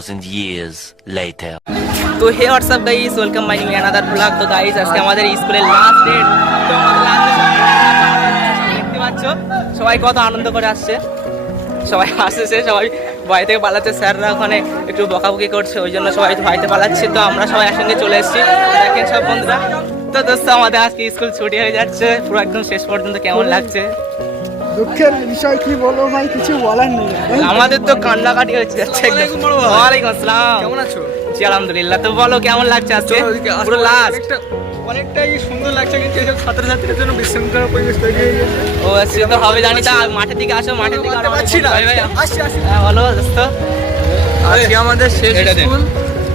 2000 years later. তো hey WhatsApp guys, welcome my new another blog. তো guys আজকে আমাদের স্কুলের লাস্ট ডেট। তো দেখতে পাচ্ছ সবাই কত আনন্দ করে আসছে, সবাই আসছে, সবাই বাড়ি থেকে পালাচ্ছে। স্যাররা ওখানে একটু বকাবকি করছে, ওই জন্য সবাই বাড়িতে পালাচ্ছে। তো আমরা সবাই একসঙ্গে চলে এসেছি, দেখেন সব বন্ধুরা। তো দোস্ত আমাদের আজকে স্কুল ছুটি হয়ে যাচ্ছে পুরো একদম শেষ পর্যন্ত। কেমন লাগছে? দুঃখের বিষয় কি বলবো ভাই, কিছু বলার নেই। আমাদের তো কান্নাকাটি হচ্ছে যাচ্ছে। ওয়ালাইকুম আসসালাম, কেমন আছো? জি আলহামদুলিল্লাহ। তো বলো কেমন লাগছে আজকে পুরো লাস্ট? অনেকটাই সুন্দর লাগছে, কিন্তু এসব ছাত্রছাত্রীদের জন্য বিশৃঙ্খলা পরিবেশ তৈরি হয়ে গেছে। ও সে তো হবে জানি। তা মাঠের দিকে আসো, মাঠের দিকে পাচ্ছি না। হ্যাঁ বলো দোস্ত। আজকে আমাদের শেষ স্কুল।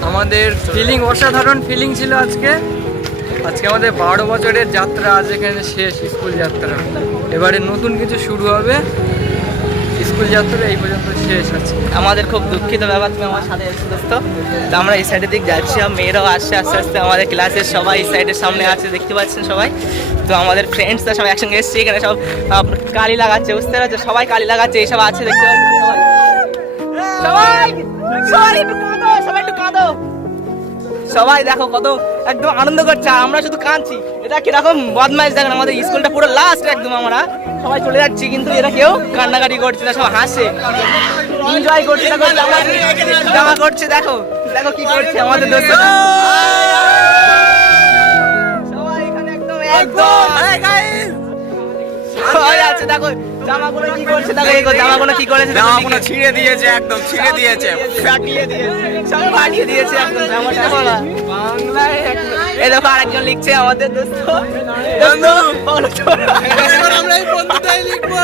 আমাদের ফিলিং অসাধারণ ফিলিং ছিল আজকে। আজকে আমাদের 12 বছরের যাত্রা, আজ এখানে শেষ স্কুল যাত্রা। এবারে নতুন কিছু শুরু হবে। স্কুল যাত্রা এই পর্যন্ত শেষ আছে। আমাদের খুব দুঃখিত ব্যাপার, তুমি আমার সাথে এসেছো দোস্ত। তো আমরা এই সাইডের দিক যাচ্ছি, আর মেয়েরাও আসছে আস্তে আস্তে। আমাদের ক্লাসের সবাই এই সাইডের সামনে আছে, দেখতে পাচ্ছেন সবাই। তো আমাদের ফ্রেন্ডসরা সবাই একসঙ্গে এসছে, এখানে সব কালি লাগাচ্ছে, বুঝতে পারছো? সবাই কালি লাগাচ্ছে, এইসব আছে দেখতে পাচ্ছেন সবাই। সবাই সবাই একটু কাঁদো, সবাই একটু কাঁদো। সবাই দেখো কত একদম আনন্দ করছে, আর আমরা শুধু কাঁদছি। এটা কিরকম বদমাইশ দেখেন, আমাদের স্কুলটা পুরো লাস্ট একদম। আমরা সবাই চলে যাচ্ছি, কিন্তু এরা কেউ কান্নাকাটি করছে না, সব হাসছে, এনজয় করছে, জামা করছে। দেখো দেখো কি করছে আমাদের দোস্তরা। সবাই এখানে একদম একদম সবাই আছে। দেখো জামাগুলো কি করছে, দেখো এই জামাগুলো কি করেছে, জামাগুলো ছিঁড়ে দিয়েছে, একদম ছিঁড়ে দিয়েছে, ফাটিয়ে দিয়েছে, সব ফাটিয়ে দিয়েছে একদম জামাটা। বাংলায় এই দেখো আরেকজন লিখছে আমাদের দোস্ত। আমরা এই বন্ধুটাই লিখবো।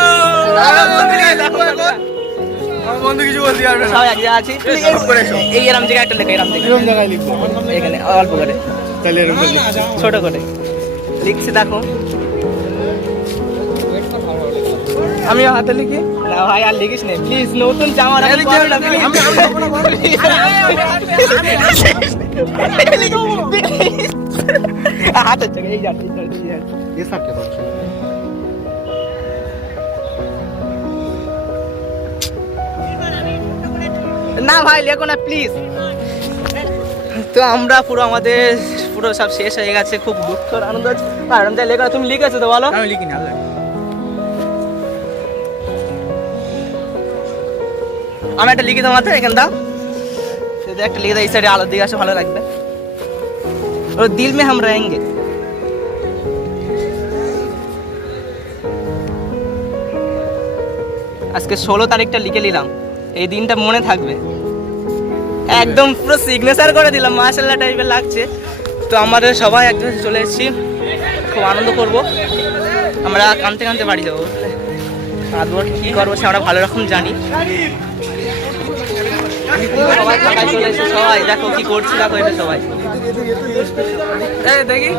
বন্ধু কিছু বলতে পারবে না। সবাই এক জায়গায় আছি, এই এরম জায়গায় একটা লেখা, এরম জায়গায় লিখবো এখানে অল্প করে, তাহলে এরকম ছোট করে লিখছি দেখো। আমি হাতে লিখি। না ভাই আর লিখিস না প্লিজ, নতুন জামা হাতে এই যাচ্ছে। না ভাই লেখো না প্লিজ। তো আমরা পুরো আমাদের পুরো সব শেষ হয়ে গেছে, খুব দুঃখ আনন্দ হচ্ছে। আনন্দ লেখো না, তুমি লিখেছো তো বলো। আমি লিখি না। আমি একটা লিখে দাও মাথায়, এখানে দাও। যদি একটা লিখে দাও, এই সাইডে আলোর দিকে আসে, ভালো লাগবে। और दिल में हम रहेंगे। আজকে 16 তারিখটা লিখে নিলাম, এই দিনটা মনে থাকবে। একদম পুরো সিগনেচার করে দিলাম, মাশাআল্লাহ টাইপের লাগছে। তো আমাদের সবাই একদম চলে এসেছি, খুব আনন্দ করব। আমরা কানতে কানতে বাড়ি যাবো। আদর কি করবো সে আমরা ভালো রকম জানি। সবাই সবাই চলে এসেছে, সবাই দেখো কি করছি, দেখো এটা সবাই। দেখি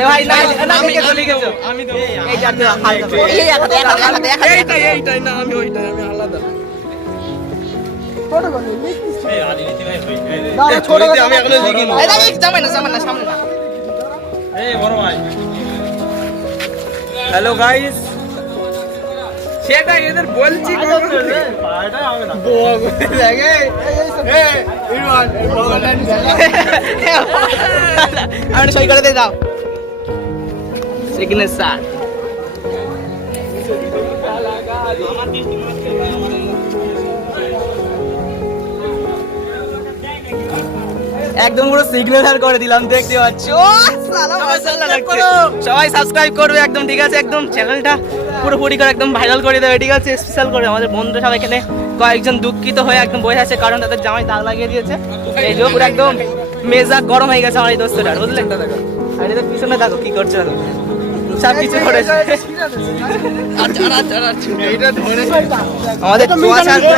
এ ভাই না আমি তো লিখেছো, আমি তো এই যাতে হালকা এই এইটাই না, আমি ওইটাই, আমি আলাদা। আমি এখনো লিখি না। এই দেখ সামনে না, সামনে না। হ্যালো গাইস, সেটাই এদের বলছি। আমি সই করে দিয়ে দাও সিগনেচার। একদম পুরো সিগনেচার করে দিলাম, দেখতে পাচ্ছ। সবাই সাবস্ক্রাইব করবে একদম, ঠিক আছে? একদম চ্যানেলটা পুরোপুরি করে একদম ভাইরাল করে দেবে, ঠিক আছে? স্পেশাল করে আমাদের বন্ধুরা সবাই এখানে কয়েকজন দুঃখিত হয়ে একদম বসে আছে, কারণ তাদের জামাই দাগ লাগিয়ে দিয়েছে। এই যে পুরো একদম মেজাজ গরম হয়ে গেছে আমার এই দোস্তটার, বুঝলেন? আর এদের পিছনে দেখো কি করছে, দেখো সব কিছু করেছে। আমাদের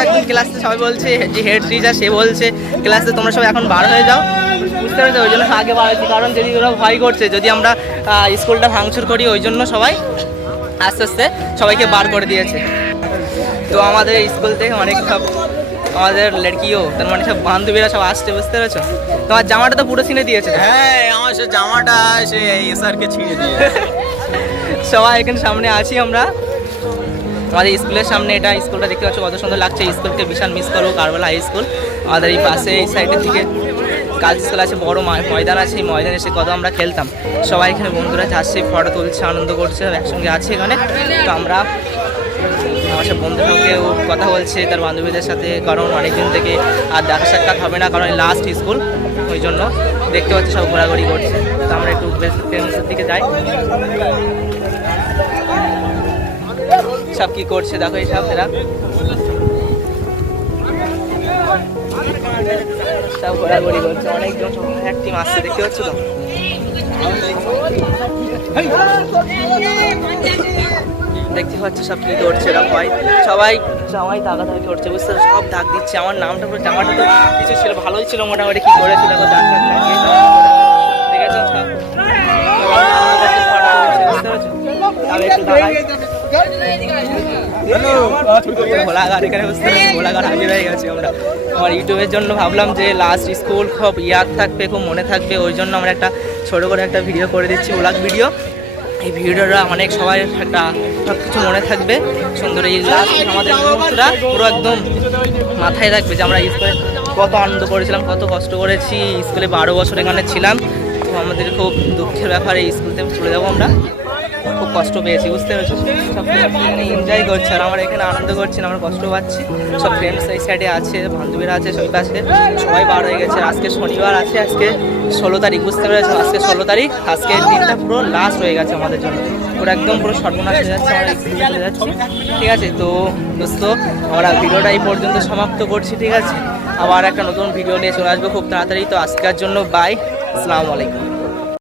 একদম ক্লাসে সবাই বলছে, যে হেড টিচার সে বলছে ক্লাসে তোমরা সবাই এখন বার হয়ে যাও, বুঝতে পেরেছো? ওই জন্য আগে বার হয়েছি, কারণ যদি ওরা ভয় করছে যদি আমরা স্কুলটা ভাঙচুর করি, ওই জন্য সবাই আস্তে আস্তে সবাইকে বার করে দিয়েছে। তো আমাদের স্কুল থেকে অনেক সব আমাদের লড়কিও, তার মানে সব বান্ধবীরা সব আসছে, বুঝতে পেরেছো? তোমার জামাটা তো পুরো ছিঁড়ে দিয়েছে। হ্যাঁ, আমার সে জামাটা সে এসআরকে ছিঁড়ে দিয়েছে। সবাই এখানে সামনে আছি আমরা, আমাদের স্কুলের সামনে। এটা স্কুলটা দেখতে পাচ্ছ কত সুন্দর লাগছে, স্কুলকে বিশাল মিস করবো, কারবালা হাই স্কুল। আমাদের এই পাশে এই সাইডের দিকে গার্লস স্কুল আছে, বড় ময়দান আছে, এই ময়দানে এসে কত আমরা খেলতাম। সবাই এখানে বন্ধুরা যাচ্ছে, ফটো তুলছে, আনন্দ করছে, সব একসঙ্গে আছে এখানে। তো আমরা আমার সব বন্ধুর সঙ্গে ও কথা বলছে তার বান্ধবীদের সাথে, কারণ অনেকদিন থেকে আর দেখা সাক্ষাৎ হবে না, কারণ লাস্ট স্কুল, ওই জন্য দেখতে পাচ্ছি সব ঘোরাঘুরি করছে। তো আমরা একটু প্রেমিসের দিকে যাই, সব কি করছে দেখো এই সব এরা সব ঘোরাঘুরি করছে, অনেকজন সব এক টিম আসছে, দেখতে পাচ্ছ তো। দেখতে পাচ্ছি সব কি করছে এরা, সবাই সবাই দাগাদাগি করছে, বুঝতে সব দাগ দিচ্ছে। আমার নামটা পুরো, জামাটা তো কিছু ছিল, ভালোই ছিল মোটামুটি, কি করেছিল দাগ দাগ লাগিয়ে দেখেছো সব বুঝতে পারছো। আমি একটু দাঁড়াই, ভোলাঘাট এখানে বুঝতে পারছি, ভোলাঘাট হাজির হয়ে গেছি আমরা। আমার ইউটিউবের জন্য ভাবলাম যে লাস্ট স্কুল খুব ইয়াদ থাকবে, খুব মনে থাকবে, ওই জন্য আমরা একটা ছোটো করে একটা ভিডিও করে দিচ্ছি, ভ্লগ ভিডিও। এই ভিডিওটা অনেক সবাই একটা সব কিছু মনে থাকবে সুন্দর। এই লাস্ট আমাদের মুহূর্তটা পুরো একদম মাথায় রাখবে যে আমরা স্কুলে কত আনন্দ করেছিলাম, কত কষ্ট করেছি। স্কুলে 12 বছর এখানে ছিলাম, তো আমাদের খুব দুঃখের ব্যাপার, এই স্কুল থেকে চলে যাবো আমরা, খুব কষ্ট পেয়েছি, বুঝতে পেরেছি। সব এখানে এনজয় করছে আর আমরা এখানে আনন্দ করছি, আমরা কষ্ট পাচ্ছি। সব ফ্রেন্ডস এই সাইডে আছে, বান্ধবীরা আছে, সব আছে, সবাই বার হয়ে গেছে। আজকে শনিবার আছে, আজকে 16 তারিখ, বুঝতে পেরেছো, আজকে 16 তারিখ। আজকে দিনটা পুরো লাস্ট হয়ে গেছে আমাদের জন্য, পুরো একদম পুরো সর্বনাশ হয়ে যাচ্ছে, আমরা স্কুলে চলে যাচ্ছি। ঠিক আছে, তো দোস্ত আমরা ভিডিওটা এই পর্যন্ত সমাপ্ত করছি। ঠিক আছে, আবার একটা নতুন ভিডিও নিয়ে চলে আসবো খুব তাড়াতাড়ি। তো আজকের জন্য বাই, আসসালামু আলাইকুম।